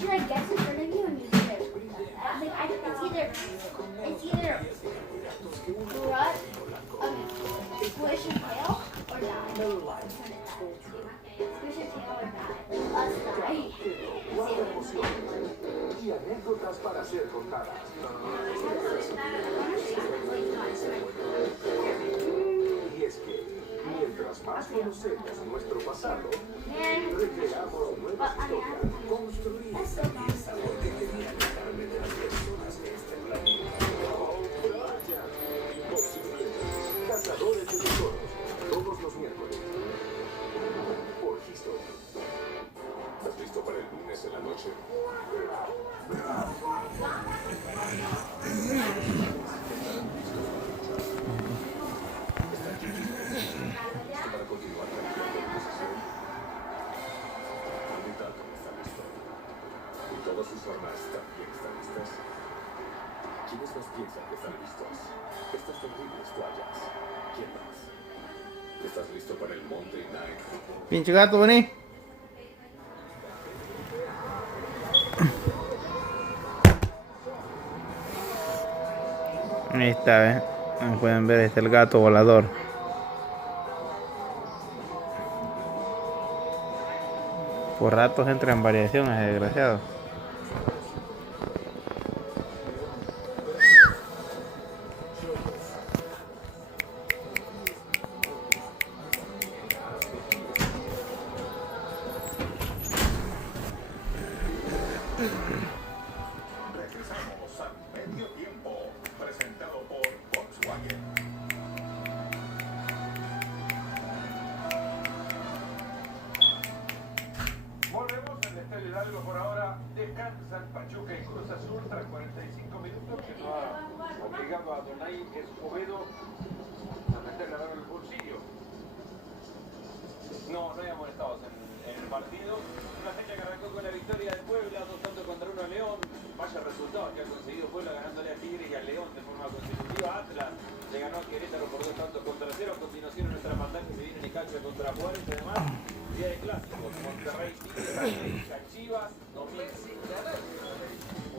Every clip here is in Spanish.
should I guess in front of you and you get it? Like it's either rut, squish and tail, or die. Squish and tail or die. Us die. Y anécdotas para ser contadas. Y es que, mientras más conocemos nuestro pasado, recreamos nuevas historias, construimos el sabor que tenía que darme de las personas de este planeta. ¡Oh, playa! Cazadores de tesoros, todos los miércoles. Por History. ¿Estás listo para el lunes en la noche? Para continuar con la conversación, la mitad está listo. Y todas sus formas también están listas. ¿Quiénes más piensan que están listos? Estas terribles toallas. ¿Quién más? ¿Estás listo para el Monday Night? Pinche gato, vení. Ahí está, ¿ves? Como pueden ver, este es el gato volador. Por ratos entra en variaciones, desgraciado. Regresamos a Medio Tiempo, presentado por Volkswagen. Volvemos al Estadio Hidalgo por ahora. Descansan Pachuca y Cruz Azul tras 45 minutos que no ha obligado a Donay Escobedo a meter la mano en el bolsillo. No habíamos estado en el partido. Una fecha que arrancó con la victoria del Puebla, 2-1 a León. Vaya resultado que ha conseguido Puebla ganándole a Tigre y a León de forma consecutiva. Atlas le ganó a Querétaro por 2-0. A continuación en nuestra pantalla se viene Necaxa contra Juárez, además. Día de clásicos, Monterrey, Tigre, Chivas, domingo.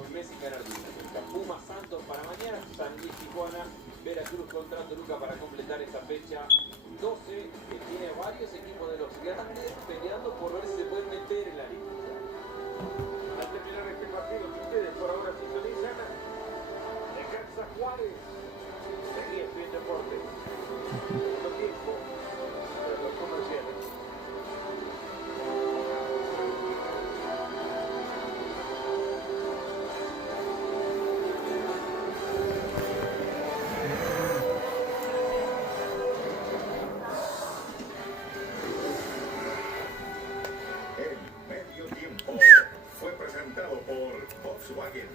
Un mes sin ganar nunca. Pumas Santos para mañana, San Luis Tijuana, Veracruz contra Toluca para completar esta fecha 12, que tiene varios equipos de los grandes peleando por ver si se pueden meter en la lista. Al terminar este partido, que ustedes por ahora sintonizan, Necaxa Juárez, seguía el deporte. Segundo tiempo de los comerciales. El Medio Tiempo fue presentado por Volkswagen.